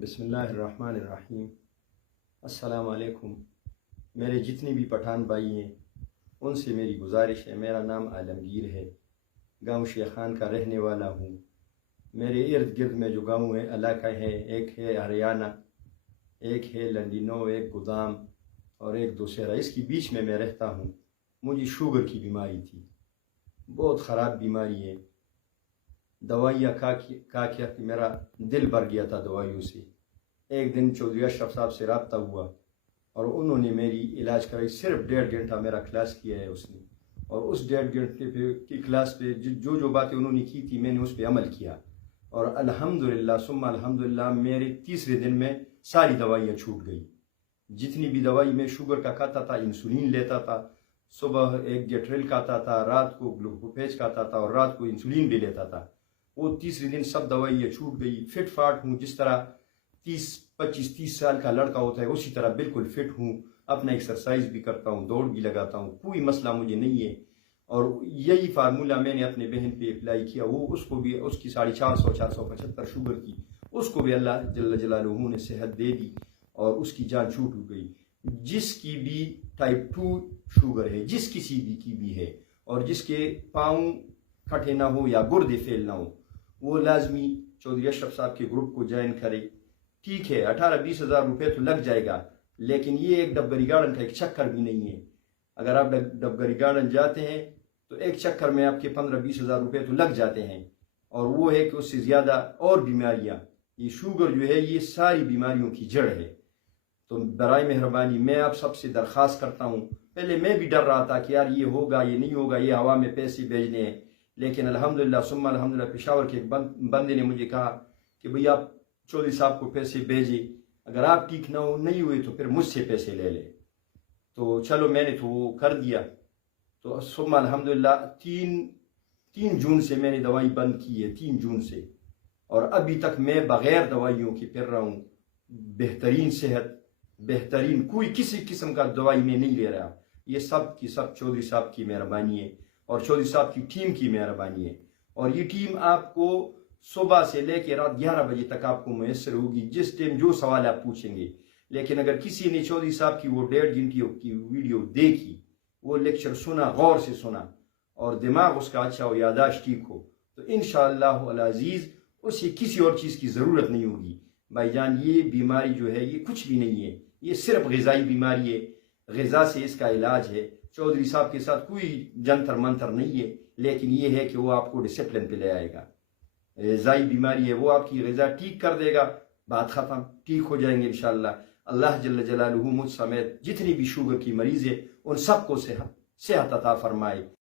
بسم اللہ الرحمن الرحیم۔ السلام علیکم۔ میرے جتنے بھی پٹھان بھائی ہیں ان سے میری گزارش ہے، میرا نام عالمگیر ہے، گاؤں شیخان کا رہنے والا ہوں۔ میرے ارد گرد میں جو گاؤں ہے علاقہ ہے، ایک ہے ہریانہ، ایک ہے لنڈینو، ایک گودام اور ایک دوسرا، اس کے بیچ میں رہتا ہوں۔ مجھے شوگر کی بیماری تھی، بہت خراب بیماری ہے۔ دوائیاں کھا کے میرا دل بھر گیا تھا دوائیوں سے۔ ایک دن چودھری اشرف صاحب سے رابطہ ہوا اور انہوں نے میری علاج کرائی۔ صرف 1.5 گھنٹہ میرا کلاس کیا ہے اس نے، اور اس 1.5 گھنٹے کی کلاس پہ جو باتیں انہوں نے کی تھی میں نے اس پہ عمل کیا، اور الحمدللہ ثم الحمدللہ میرے تیسرے دن میں ساری دوائیاں چھوٹ گئی۔ جتنی بھی دوائی میں شوگر کا کھاتا تھا، انسولین لیتا تھا، صبح ایک گیٹریل کھاتا تھا، رات کو گلوکوفیج کھاتا تھا اور رات کو انسولین بھی لیتا تھا، وہ تیسرے دن سب دوائیاں چھوٹ گئی۔ فٹ فاٹ ہوں، جس طرح 25-30 سال کا لڑکا ہوتا ہے اسی طرح بالکل فٹ ہوں، اپنا ایکسرسائز بھی کرتا ہوں، دوڑ بھی لگاتا ہوں، کوئی مسئلہ مجھے نہیں ہے۔ اور یہی فارمولہ میں نے اپنے بہن پہ اپلائی کیا، وہ اس کو بھی، اس کی 450-475 شوگر کی، اس کو بھی اللہ جل جلالہ نے صحت دے دی اور اس کی جان چھوٹ گئی۔ جس کی بھی ٹائپ 2 شوگر ہے، جس کسی بھی کی ہے، اور جس کے پاؤں کھٹے نہ ہو یا گردے فیل نہ ہو، وہ لازمی چودھری اشرف صاحب کے گروپ کو جوائن کرے۔ ٹھیک ہے 18-20 ہزار روپے تو لگ جائے گا، لیکن یہ ایک ڈبگری گارڈن کا ایک چکر بھی نہیں ہے۔ اگر آپ ڈبگری گارڈن جاتے ہیں تو ایک چکر میں آپ کے 15-20 ہزار روپے تو لگ جاتے ہیں، اور وہ ہے کہ اس سے زیادہ اور بیماریاں، یہ شوگر جو ہے یہ ساری بیماریوں کی جڑ ہے۔ تو برائے مہربانی میں آپ سب سے درخواست کرتا ہوں، پہلے میں بھی ڈر رہا تھا کہ یار یہ ہوگا یہ نہیں ہوگا، یہ ہوا میں پیسے بھیجنے ہیں، لیکن الحمدللہ ثم الحمدللہ پشاور کے ایک بندے نے مجھے کہا کہ بھئی آپ چودھری صاحب کو پیسے بھیجے، اگر آپ ٹھیک نہیں ہوئے تو پھر مجھ سے پیسے لے لے۔ تو چلو میں نے تو وہ کر دیا۔ تو ثم الحمدللہ 3 جون سے میں نے دوائی بند کی ہے، 3 جون سے، اور ابھی تک میں بغیر دوائیوں کے پھر رہا ہوں۔ بہترین صحت، بہترین، کوئی کسی قسم کا دوائی میں نہیں لے رہا۔ یہ سب کی سب چودھری صاحب کی مہربانی ہے اور چودھری صاحب کی ٹیم کی مہربانی ہے، اور یہ ٹیم آپ کو صبح سے لے کے رات 11 بجے تک آپ کو میسر ہوگی، جس ٹائم جو سوال آپ پوچھیں گے۔ لیکن اگر کسی نے چودھری صاحب کی وہ 1.5 گھنٹے کی ویڈیو دیکھی، وہ لیکچر سنا، غور سے سنا، اور دماغ اس کا اچھا ہو، یاداشت ٹھیک ہو، تو انشاءاللہ العزیز اسے کسی اور چیز کی ضرورت نہیں ہوگی۔ بھائی جان یہ بیماری جو ہے یہ کچھ بھی نہیں ہے، یہ صرف غذائی بیماری ہے، غذا سے اس کا علاج ہے۔ چودھری صاحب کے ساتھ کوئی جنتر منتر نہیں ہے، لیکن یہ ہے کہ وہ آپ کو ڈسپلن پہ لے آئے گا۔ غذائی بیماری ہے، وہ آپ کی غذا ٹھیک کر دے گا، بات ختم، ٹھیک ہو جائیں گے انشاءاللہ۔ اللہ جل جلالہ مجھ سمیت جتنی بھی شوگر کی مریض ہے ان سب کو صحت عطا فرمائے۔